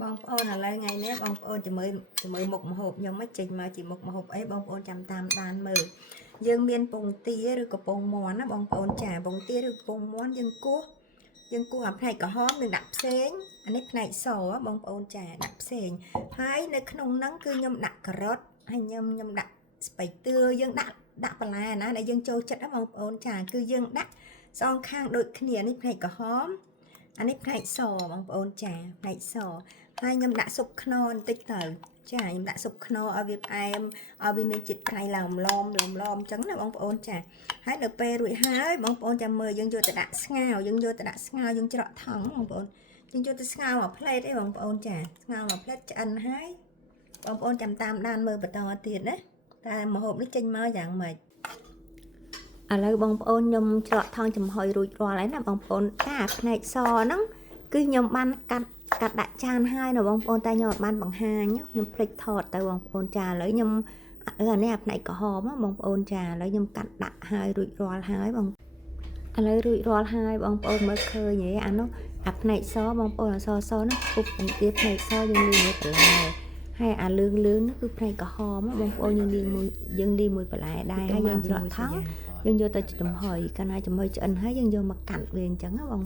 បងប្អូនឥឡូវថ្ងៃនេះបងប្អូនជំរឿមុខម្ហូបខ្ញុំមិនចេញមកជាមុខម្ហូបអីបងប្អូនចាំតាមដានមើលយើងមានពងទាឬកំពងមាន់ណាបងប្អូនចាពងទាឬកំពងមាន់យើងគោះអាផ្នែកក្រហមយើងដាក់ផ្សេងអានេះផ្នែកសបងប្អូនចាដាក់ផ្សេងហើយនៅក្នុងហ្នឹងគឺខ្ញុំដាក់ការ៉ុតហើយខ្ញុំដាក់ស្ពៃតឿយើងដាក់បន្លែណាដែលយើងចូលចិត្តណាបងប្អូនចាគឺយើងដាក់សងខាងដូចគ្នានេះផ្នែកក្រហមអានេះផ្នែកសបងប្អូនចាផ្នែកសហើយខ្ញុំដាក់ស៊ុបខ្នុរបន្តិចទៅចាខ្ញុំដាក់ស៊ុបខ្នុរឲ្យវាផ្អែមឲ្យវាមានជាតិប្រៃឡើងឡំអញ្ចឹងណាបងប្អូនចាហើយដល់ពេលរួចហើយបងប្អូនចាំមើលយើងយកទៅដាក់ស្ងោរយើងច្រកថង់បងប្អូនយើងយកទៅស្ងោរមកផ្លេតឯងបងប្អូនចាស្ងោរមកផ្លេតឆ្អិនហើយបងប្អូនចាំតាមដានមើលបន្តទៀតណាតែម្ហូបនេះចេញមកយ៉ាងម៉េចឥឡូវបងប្អូនខ្ញុំច្រកថង់ចំហុយរួចរាល់ហើយណាបងប្អូនតាផ្នែកសហ្នឹងគឺខ្ញុំបានកាត់ដាក់ចានហើយណាបងប្អូនតែខ្ញុំអត់បានបង្ហាញខ្ញុំភ្លេចថតទៅបងប្អូនចាឥឡូវខ្ញុំអានេះផ្នែកក្រហមបងប្អូនចាឥឡូវខ្ញុំកាត់ដាក់ហើយរួចរាល់ហើយបងឥឡូវរួចរាល់ហើយបងប្អូនមើលឃើញហ៎អានោះអាផ្នែកសបងប្អូនអសនោះពុកពងទាផ្នែកសយើងលាយមួយបន្លែហើយអាលឿងនោះគឺផ្នែកក្រហមបងប្អូនយើងលាយមួយបន្លែដែរហើយយើងច្រកថង់យើងយកទៅចំហុយកាលណាចំហុយឆ្អិនហើយយើងយកមកកាត់វាអញ្ចឹងណាបង